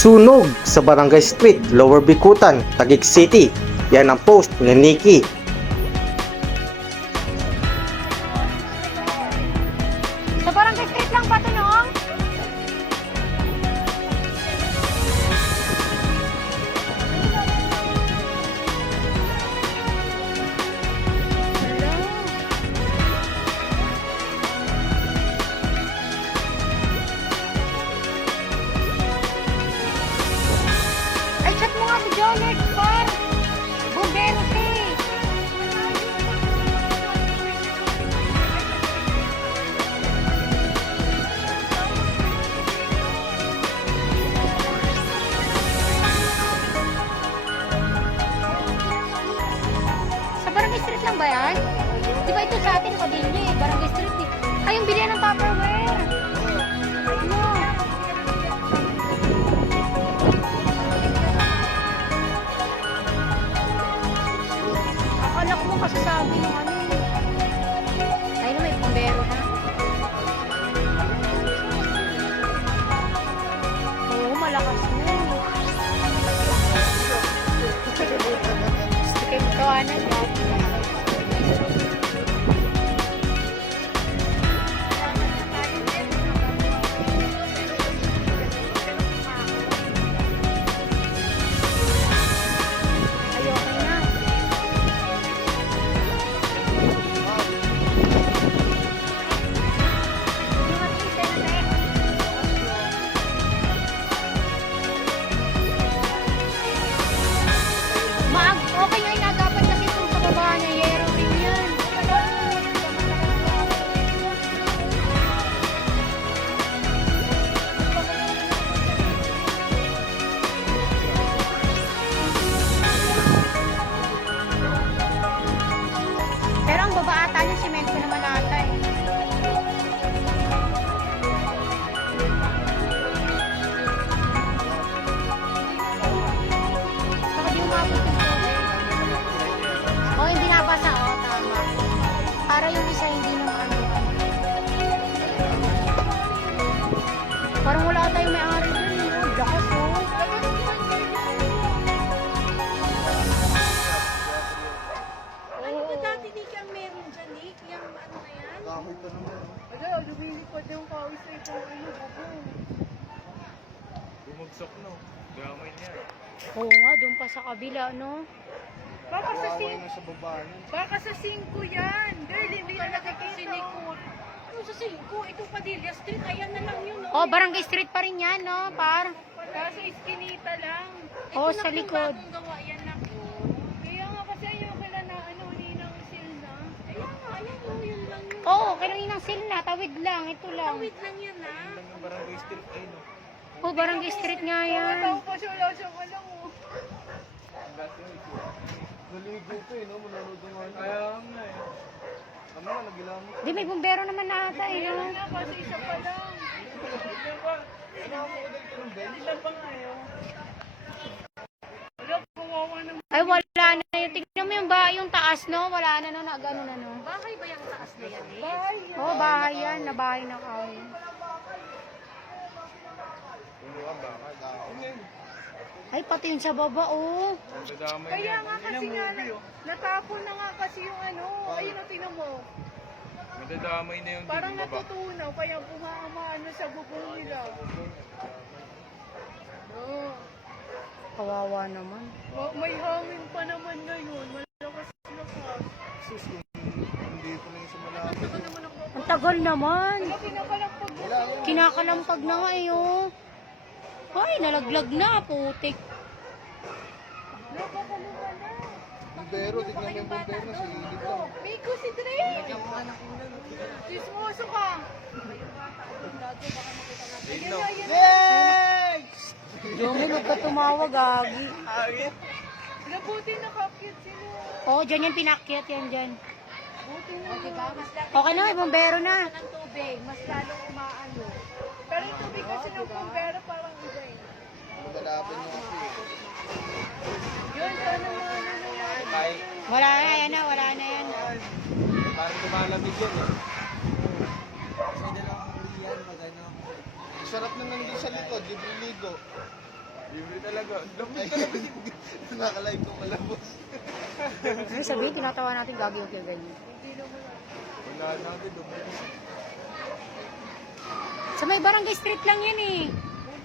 Sunog sa Barangay Street, Lower Bikutan, Taguig City. Yan ang post ni Nikki. Sa Barangay Street lang ba ito, Nong? Ay, chat mo nga si Jolex, par. Bumbero, te. Sa Barangay Street lang ba yan? Di ba ito sa atin, Padilla eh. Barangay Street eh. Ay, yung bilihan ng Tupperware. Ano? Akala ko mo kasasabi ng ano eh. Ay na, may bumbero na. Oo, malakas na. Gusto kayo kawanan yan. Ayoko na. Okay nga inagapan kasi itong sa baba niya, yero rin yan. Pero ang baba ata niya, semento naman ata eh. Saka di umabot yung tubig. Oh, hindi nabasa. Oh, tama. Para yung isa hindi nung ano. Parang wala tayong may-ari dun. Oh, lakas oh. Ano ba dati di kang meron dyan, Nick? Yung ano na yan? Kahoy pa naman. Wala, lumilipad yung kawis na itong ano, bubong. Bumagsak no. Gamay niya. Oo nga, doon pa sa kabila, no? Baka sa Kawawa na sa baba niya. Baka sa 5 yan. Girl, hindi na nakikita. Ano sa 5? Ito Padilla Street. Ayan na lang yun. Oh, Barangay Street pa rin yan, no? Par. Kaso iskinita lang. Oh, Ito sa na likod. Bagong gawa yan na. Kaya nga kasi ayaw kila na ano, ninang silna. Ayan nga, ayan o, yun lang yun. Oo, kailangan ng sil na. Tawid lang, ito lang. Tawid lang yan na. Lang yung Barangay Street ay no. Oh, Barangay Street nga Tao yan. pa siya, wala siya ka lang o. Naligo pa eh no. Mananood ng ano. Kaya nga eh. Ano na, nagilamot. Di, may bumbero naman na ata, eh, no? Ano na, kasi isa pa lang. Ilan pa nga yun? Wala, kawawa naman. Ay, wala na yun. Tignan mo yung bahay, yung taas, no? Wala na, no? Nagano na, no? Bahay ba yung taas na yan eh? Bahay yan. Oh, bahay yan. Na bahay na kahoy. Hindi ka ba? Ay, pati yung sa baba, oh. Nadadamay Kaya niya. nga kasi nga, natapon na nga kasi yung ano, ayun o, tinan mo. Nadadamay na yung Parang baba. natutunaw, kaya bumaano sa bubong nila. Oh, Kawawa naman. may hangin pa naman ngayon, malakas na ka. Sus, kung hindi pa na yung sumalapit. Saka naman ako. Ang tagal naman. Wala, pinakalampag na. Kinakalampag na nga, eh, oh. Ay, nalaglag na, putik. Napakaluwa na. Bumbero, tignan mo yung bumbero na silip lang. Miko si Dre! Chismoso ka! Ayan na, ayan na. Jomi, huwag ka tumawag, agi. Nabuti nakakyat sila. Oh, dyan yan, pinakyat yan dyan. Buti na. Diba? Mas laki Okay na, may bumbero na. ng tubig, mas lalong umaano. Pero yung tubig kasi ng pumbero parang iba eh. Magalapin mo kasi eh. Yun, sana maano naman. Kahit Wala na yan, wala na yan. parang lumalamig yan eh. Sarap naman din sa likod, libre-ligo. Libre talaga. Lambot talaga. Nakalive ko malabos. Ano sabihin, tinatawa natin gagi yung kaya ganyan. Wala natin. Sa may barangay street lang yan eh.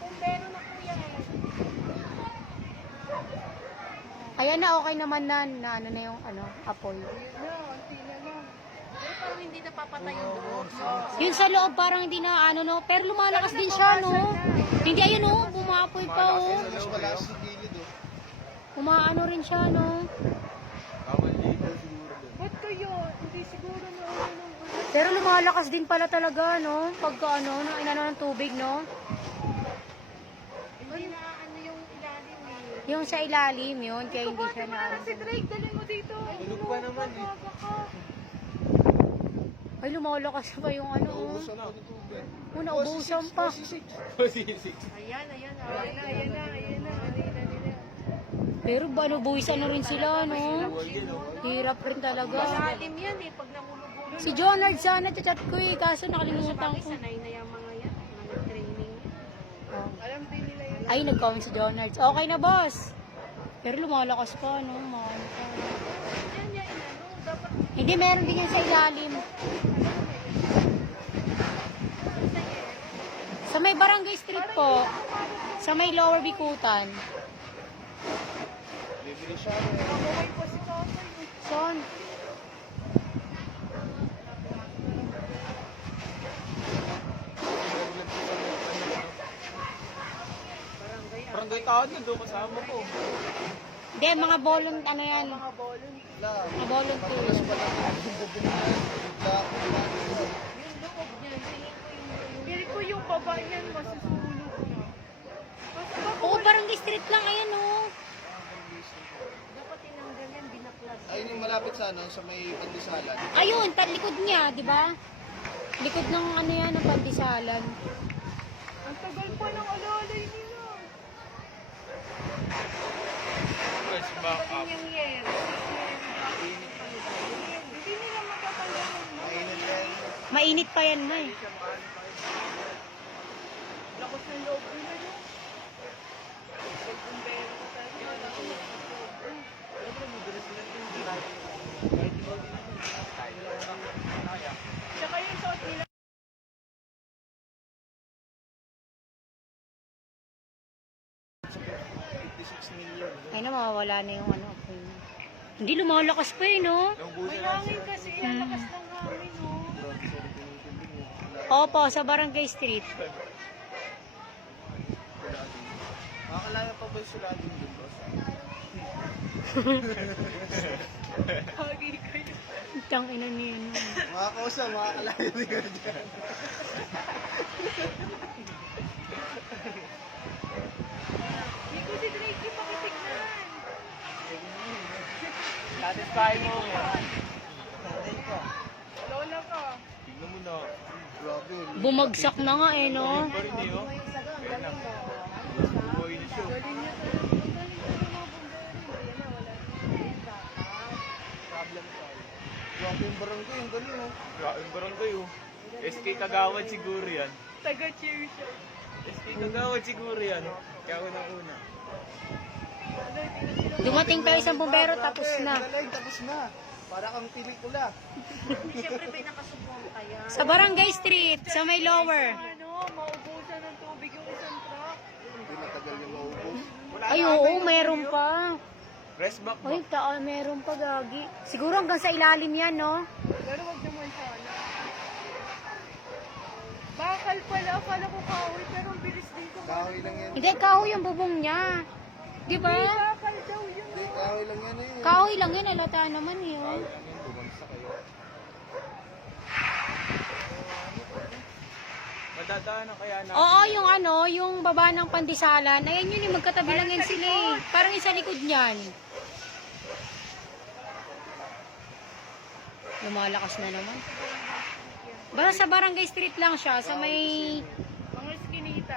Bumbero na kuya eh. Ayan na, okay naman na ano na yung apoy. Yun na, unti na lang. Pero parang hindi napapatay yung loob. Yun sa loob parang hindi na no, pero lumalakas din siya no. Hindi ayun no, bumapoy pa oh. Mas malakas sa gilid oh. Umaano rin siya no. Kamal dito siguro din. Ba't kayo? Hindi siguro na ulo ng ulo. Pero lumalakas din pala talaga no, pagka nang inano ng tubig no. Hindi na ano yung ilalim eh. Yung sa ilalim yun, kaya hindi siya na Si Drake, dalhin mo dito. Tulog pa naman eh. Baga ka. Ay, lumalakas pa yung Naubusan ako ng tubig. Naubusan pa. Sisik. Ayan, ayan. Ayan na. Pero buwis rin sila no. Hirap rin talaga. Malalim yan eh, pag nahulog-hulog. Si Jonard sana chat ko eh, kaso Sa nakalimutan bagay, ko. sanay na yung mga yan. Mga training. Alam din nila yun. Ay, nag-comment si Jonard. Okay na, boss. Pero lumalakas pa, no? Mahal pa. Yan, inano. Dapat Hindi, meron din yan sa ilalim. Sa may Barangay Street po, sa may Lower Bikutan. Libre siya. mabuhay po si Tatay. Son, Barangay taon yun, doon kasama ko. hindi, mga bolon, ano yan, Mga bolon. mga volunteers. Wala ko yung bubong na. Bigla ako Yung loob niyan, tingin ko yung... Pili ko yung baba niyan, masusulog na. Basta baka Oo, Barangay Street lang, ayan, oh. dapat tinanggal yan, binaklas. Ayun yung malapit sa ano, sa may pandisalan. Ayun, likod niya, di ba? Likod ng ano yan, ng pandisalan. Ang tagal pa ng alalay nila. Let's back up. Yung yen. Hindi nila matatanggal yung Mainit yan. Mainit pa yan, May. lakos ng loob nila yun. Bumbero ko tayo. Tsaka yung suot nila. Ay na, mawawala na yung ano. Hindi, lumalakas pa eh, no? Yung busa May lang. hangin kasi yan, lakas ng hangin, no? Opo, sa Barangay Street. Makakalaya pa ba yung sulatin dun, boss? Hagi kayo. Tang ina niya. Mga kausa, makakalaya din ka dyan. Hindi ko si Drake pakitignan. Satisfy mo. Lola ka. Tingnan mo na. Grabe. Bumagsak na nga eh, no? Pa rin eh, oh. Buhay na siya. Galing niya talaga. Galing niya mga bumbero. Ayan na, wala. Problem solved. Grabe yung barangay, yung galing oh. Grabe yung barangay, oh. SK Kagawad siguro yan. Taga-cheer siya. SK Kagawad siguro yan. Kaya ako nang una. Dumating pa isang bumbero, tapos na. Live, tapos na. Para kang pelikula. Siyempre may nakasubong kaya. Sa Barangay Street, sa may lower. Ano, maubusan ng tubig yung isang truck. Hindi matagal yung maubos. Ay, oo, meron pa. Rest back ba? Ay, meron pa, gagi. Siguro hanggang sa ilalim yan, no? Pero wag naman sana. Bakal pala, akala ko kahoy, pero ang bilis din ko. Kahoy lang yan. Hindi, kahoy yung bubong niya. Di ba? Bakal daw yun. Hindi, kahoy lang yan eh. Kahoy lang yun, alata naman eh. oh. Tawag lang yun, bumagsak kayo. Madadaanan kaya natin. Oo, yung ano, yung baba ng pandisalan. Ayan yun, yung magkatabi lang yan sila eh. Parang yung sa likod niyan. Lumalakas na naman. Basta sa Barangay Street lang siya, sa may... Mga skinita.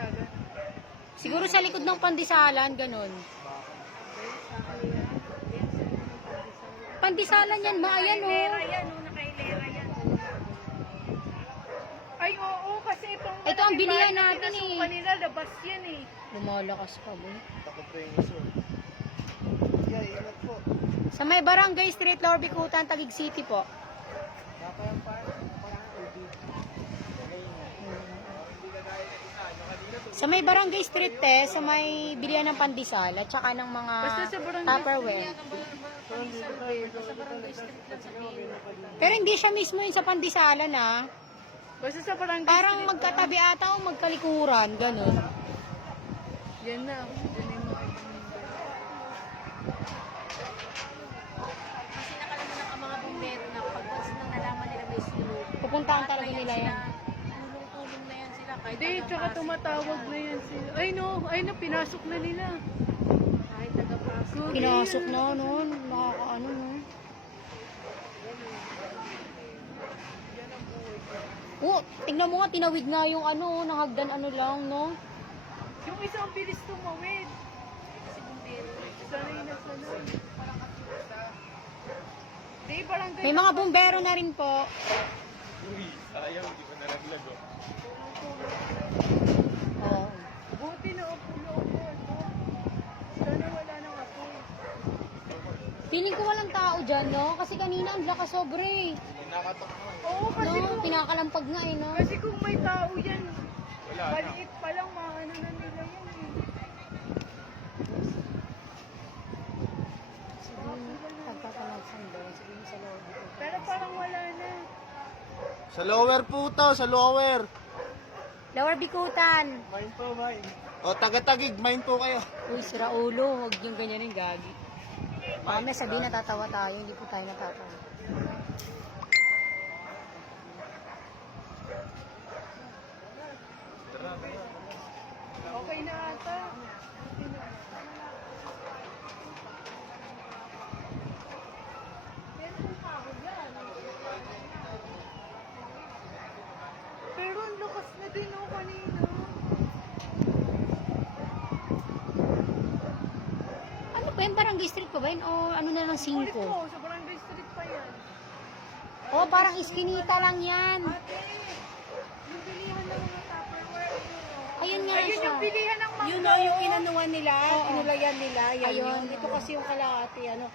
Siguro sa likod ng pandisalan, ganun. Pandisalan yan, maayan Lera oh. yan, nakailera yan. Ay, oo, kasi itong Ito ang bilihan natin pinasukan nila, labas yan eh. Lumalakas pa ba? Takot po yung iso. Yeah, ingat po. Sa may Barangay Street, Lower Bicutan, Taguig City po. Kapayang pa, parang ubi. Sa may Barangay Street, sa may bilihan ng pandesal at saka ng mga Basta sa barangay Tupperware. Sa barangay street lang sabihin. Pero hindi siya mismo yung sa pandesalan, Basta sa barangay Parang street. magkatabi ata o magkalikuran, ganun. Yan na. Yan yung mga ibang Kasi nakalaman ng mga bumbero na pag once nang nalaman nila may sunog, Pupuntahan talaga nila yan. tulong-tulong na yan sila kahit Hindi, tsaka taga-Pasig. tumatawag na yan sila. Ay no, pinasok na nila. Kahit taga-Pasig. Pinasok na noon, nakakaano no. Oh, tingnan mo nga, tinawid nga yung ano, nahagdan ano lang, no? Yung isang bilis tumawid. Sanay na sanay. Di, barangay. May mga bumbero na rin po. Uy, sayang, hindi ko nalaglag oh. Oh. Buti na upo-upo. Sana wala nang apoy. Feeling ko walang tao dyan, no? Kasi kanina ang lakas sobre. Nakatak mo. Oo, kasi No, pinakalampag nga no? Kasi kung may tao yan, Wala na. maliit pa lang, maano na nila yan eh. Pagpapanagsan doon, sige sa loob. Pero parang wala na. Sa lower po to, sa lower. Lower Bicutan. Mine po, mine. O, taga-tagig, mine po kayo. Uy, sira ulo. Huwag yung ganyan yung gagi. Mamaya sabihin natatawa tayo, hindi po tayo natatawa. Okay na ata. Pero ang lakas na din kanina. Ano ba yung barangay street pa ba yun? O ano na lang, 5? Ulit ko, sa barangay street pa yan. O parang iskinita lang yan. Ate, yung bilihan ng mga Tupperware. Ayun nga Ayun siya. yung bilihan ng mga. Yun o, yung inanuan nila, Oo. inulayan nila, yan Ayun. yun. Ito kasi yung kalahati, ano.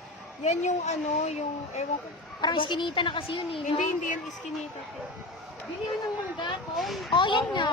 Yan yung ano, yung, ewan ko. Parang iskinita na kasi yun eh. no? Hindi yan iskinita. Bilihan ng mangga, oh. Oh, yan nga.